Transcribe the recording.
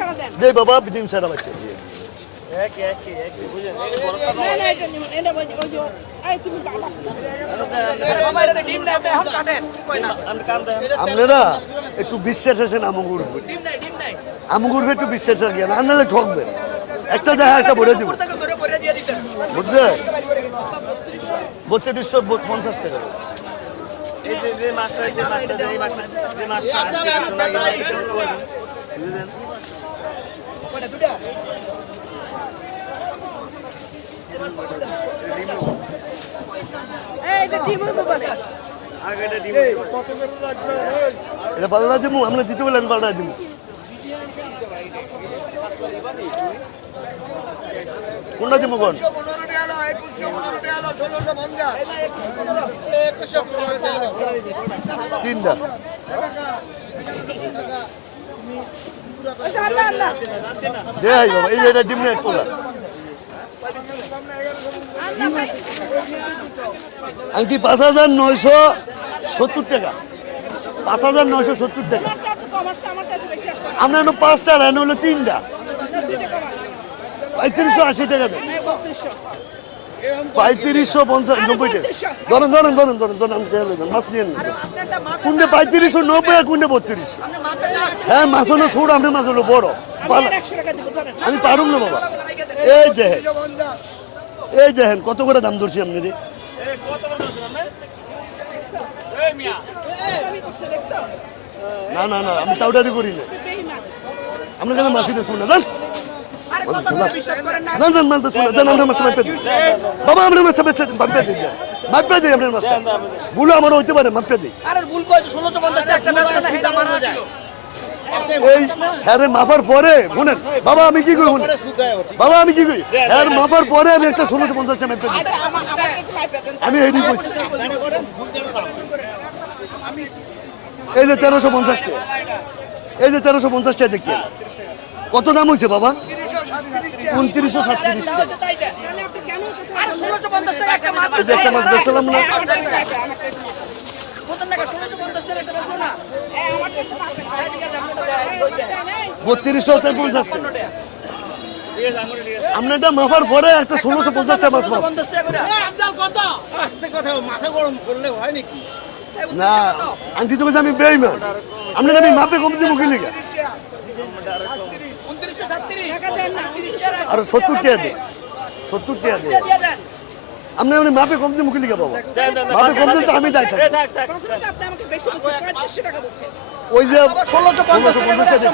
ছাড়া দেন দে বাবা ডিম ছাড়া বাচ্চা দিয়ে আপনারা একটু বিশ্বাস আছেন আমগুর আমগুর একটু বিশ্বাস রাখেন না নাহলে ঠকবেন একটা দেখা একটা ভরে দিব বুঝলে বত্রিশশো পঞ্চাশ টাকা এই যে যে মাছটা মাছটা মাছটা যে মাছটা আছে কিছু লাগে মাছটা বুঝলেন এই এটা পাল্লা দিব আমরা দিতে বলে পাল্টা দিব কোনটা দিব কোন? তিনটা ওই যে আল্লাহ আল্লাহ বাবা, এই এটা ডিম না একটু আংটি পাঁচ হাজার নয়শো সত্তর টাকা। পাঁচ হাজার নয়শো সত্তর টাকা। আমরা হলো পাঁচটা, আর হলো তিনটা। পঁয়ত্রিশশো আশি টাকা বত্রিশশো পঁয়ত্রিশশো পঞ্চাশ, নব্বই টাকা। ধরেন ধরেন ধরেন ধরেন ধরেন, আমি খেয়াল দেন মাছ নিয়ে মাপ কোনটা পঁয়ত্রিশশো, নব্বই আর কোনটা বত্রিশশো? হ্যাঁ মাছ হলো ছোট, আপনার মাছ হলো বড়। আমি পারুম না বাবা। এই দেখেন এই দেখেন কত করে দাম ধরছি আপনি রে? না না না আমি তাওটারি করি না। আপনার কাছে মাছি দেশ না দেন আর কত করে বিশ্বাস করেন না। না দেশ দেন মাপে বাবা মাপে মাপে মাছ ভুলে আমার হইতে পারে মাপে দিন। আরে ভুল করে ষোলোশো মারা যায় এই হ্যাঁ রে মাপার পরে, শুনেন, বাবা, আমি কি করি বাবা, আমি কি করি? হ্যাঁ মাপার পরে আমি একটা ষোলোশো পঞ্চাশ একটু আমি এইটি কইছি এই যে তেরোশো পঞ্চাশ টাকা এই যে তেরোশো পঞ্চাশ টাকা দেখি। কত দাম হয়েছে, বাবা? উনত্রিশশো সাতত্রিশ টাকা টাকা এই একটা মাছ বেচলাম না? না। না। বত্রিশশো পঞ্চাশ আমার আপনারটা মাপার পরে একটা ষোলোশো পঞ্চাশ টাকা মাছ না আন্টি তোকে আমি বেইমান আপনার আমি মাপে কম দিব কি লিখা না। আর সত্তর টাকা দে সত্তর টাকা দে। আপনি আপনি মাপে কম দিব মুখে লিখে বাবা দেন দেন মাপে কম দিন তো আমি যাই থাকি। এই থাক থাক প্রথমে তো আপনি আমাকে বেশি বলছেন, পঁয়ত্রিশশো টাকা বলছেন। ওই যে ষোলোশো পঞ্চাশ টাকা